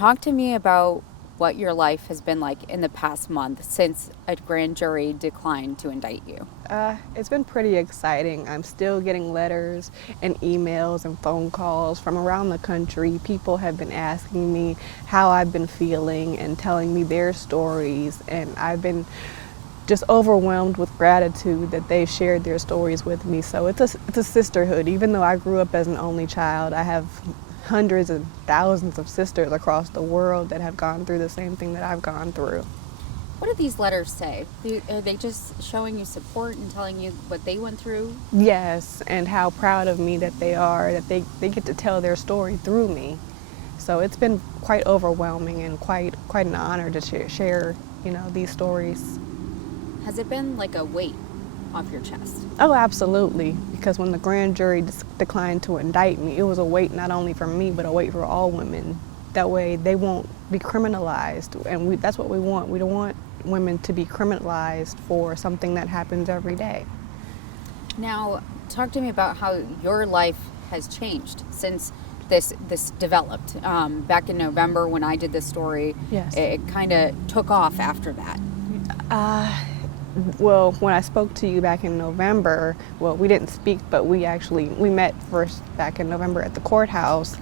talk to me about what your life has been like in the past month since a grand jury declined to indict you. It's been pretty exciting. I'm still getting letters and emails and phone calls from around the country. People have been asking me how I've been feeling and telling me their stories, and I've been just overwhelmed with gratitude that they've shared their stories with me. So it's a sisterhood. Even though I grew up as an only child, I have hundreds and thousands of sisters across the world that have gone through the same thing that I've gone through. What do these letters say? Are they just showing you support and telling you what they went through? Yes, and how proud of me that they are, that they get to tell their story through me. So it's been quite overwhelming and quite an honor to share, these stories. Has it been like a weight off your chest? Oh, absolutely. Because when the grand jury declined to indict me, it was a weight not only for me, but a weight for all women. That way they won't be criminalized. And that's what we want. We don't want women to be criminalized for something that happens every day. Now, talk to me about how your life has changed since this developed. Back in November when I did this story, yes, it kind of took off after that. Well, when I spoke to you back in November, well, we didn't speak, but we met first back in November at the courthouse.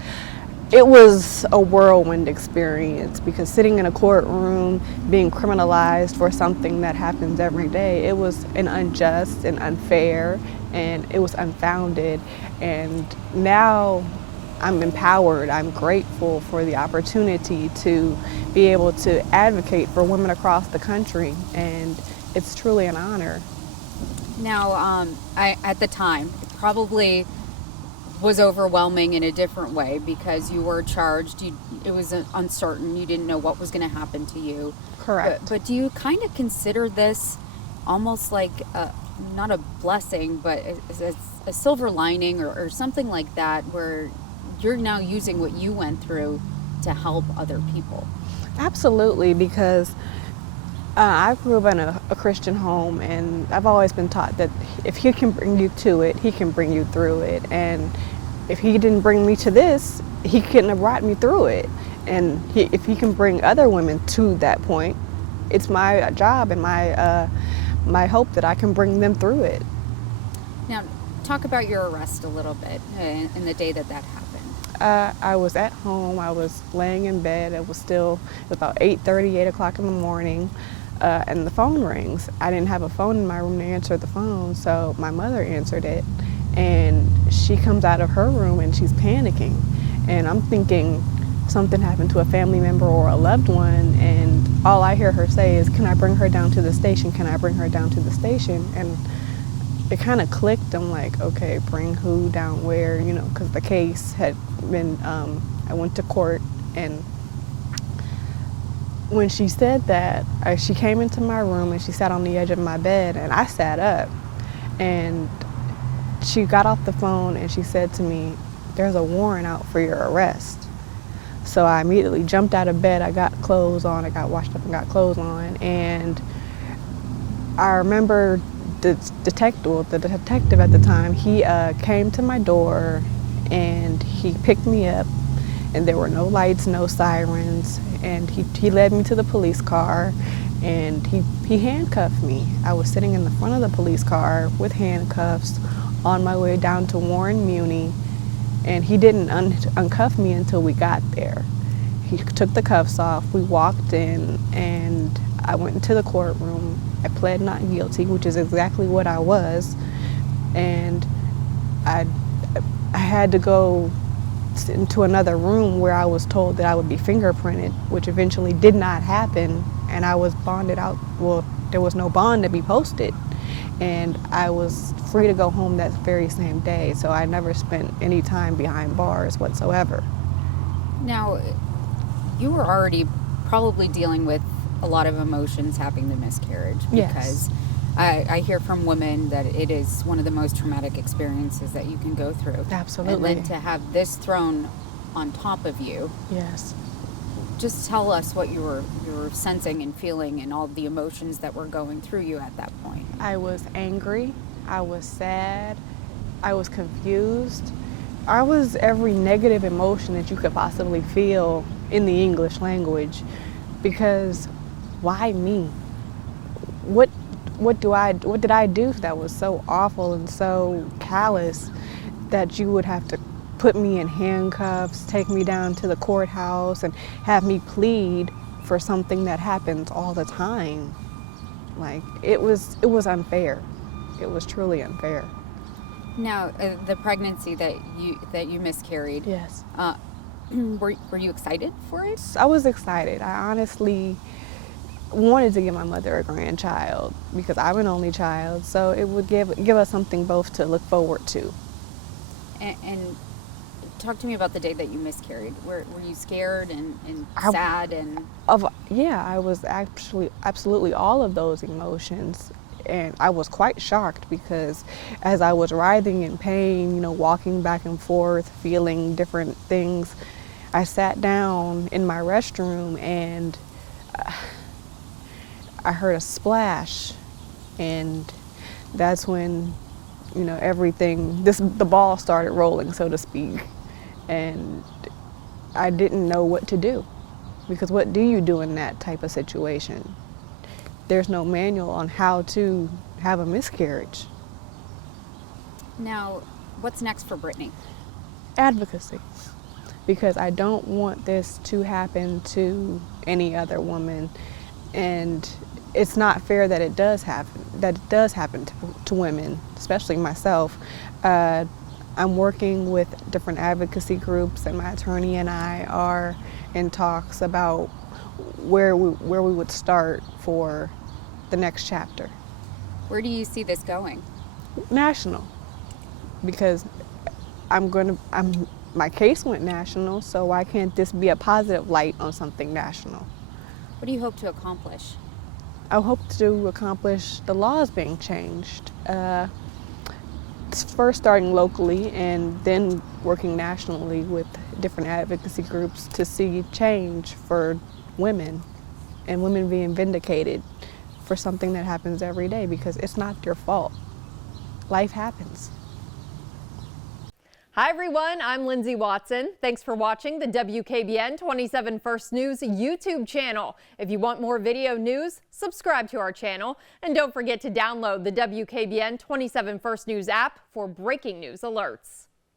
It was a whirlwind experience because sitting in a courtroom, being criminalized for something that happens every day, it was an unjust and unfair, and it was unfounded. And now I'm empowered. I'm grateful for the opportunity to be able to advocate for women across the country, and it's truly an honor. Now, at the time, it probably was overwhelming in a different way because you were charged. It was uncertain. You didn't know what was going to happen to you. Correct. But do you kind of consider this almost like not a blessing, but a silver lining or something like that, where you're now using what you went through to help other people? Absolutely, because I grew up in a Christian home, and I've always been taught that if He can bring you to it, He can bring you through it. And if He didn't bring me to this, He couldn't have brought me through it. And if He can bring other women to that point, it's my job and my hope that I can bring them through it. Now, talk about your arrest a little bit and the day that happened. I was at home. I was laying in bed. It was about 8:30, 8 o'clock in the morning. And the phone rings. I didn't have a phone in my room to answer the phone, so my mother answered it, and she comes out of her room and she's panicking, and I'm thinking something happened to a family member or a loved one, and all I hear her say is, "Can I bring her down to the station? Can I bring her down to the station?" And it kind of clicked. I'm like, okay, bring who down where, because the case had been, I went to court, and when she said that, she came into my room and she sat on the edge of my bed, and I sat up, and she got off the phone and she said to me, "There's a warrant out for your arrest." So I immediately jumped out of bed. I got clothes on. I got washed up and got clothes on, and I remember the detective at the time, he came to my door and he picked me up, and there were no lights, no sirens, and he led me to the police car, and he handcuffed me. I was sitting in the front of the police car with handcuffs on my way down to Warren Muni, and he didn't uncuff me until we got there. He took the cuffs off, we walked in, and I went into the courtroom. I pled not guilty, which is exactly what I was, and I had to go into another room where I was told that I would be fingerprinted, which eventually did not happen, and I was bonded out. Well, there was no bond to be posted, and I was free to go home that very same day, so I never spent any time behind bars whatsoever. Now, you were already probably dealing with a lot of emotions having the miscarriage, because Yes. I hear from women that it is one of the most traumatic experiences that you can go through. Absolutely. And then to have this thrown on top of you. Yes. Just tell us what you were sensing and feeling and all the emotions that were going through you at that point. I was angry. I was sad. I was confused. I was every negative emotion that you could possibly feel in the English language, because why me? What did I do that was so awful and so callous that you would have to put me in handcuffs, take me down to the courthouse, and have me plead for something that happens all the time? Like, it was unfair. It was truly unfair. Now, the pregnancy that you miscarried. Yes. Were you excited for it? I was excited. I honestly wanted to give my mother a grandchild because I'm an only child, so it would give us something both to look forward to. And talk to me about the day that you miscarried. Were you scared and sad and? Yeah, I was actually absolutely all of those emotions. And I was quite shocked because as I was writhing in pain, you know, walking back and forth, feeling different things, I sat down in my restroom and I heard a splash, and that's when, you know, the ball started rolling, so to speak. And I didn't know what to do, because what do you do in that type of situation? There's no manual on how to have a miscarriage. Now, what's next for Brittany? Advocacy, because I don't want this to happen to any other woman, and it's not fair that it does happen to women, especially myself. I'm working with different advocacy groups, and my attorney and I are in talks about where we would start for the next chapter. Where do you see this going? National, because my case went national, so why can't this be a positive light on something national? What do you hope to accomplish? I hope to accomplish the laws being changed. First starting locally and then working nationally with different advocacy groups to see change for women, and women being vindicated for something that happens every day, because it's not your fault. Life happens. Hi everyone, I'm Lindsay Watson. Thanks for watching the WKBN 27 First News YouTube channel. If you want more video news, subscribe to our channel, and don't forget to download the WKBN 27 First News app for breaking news alerts.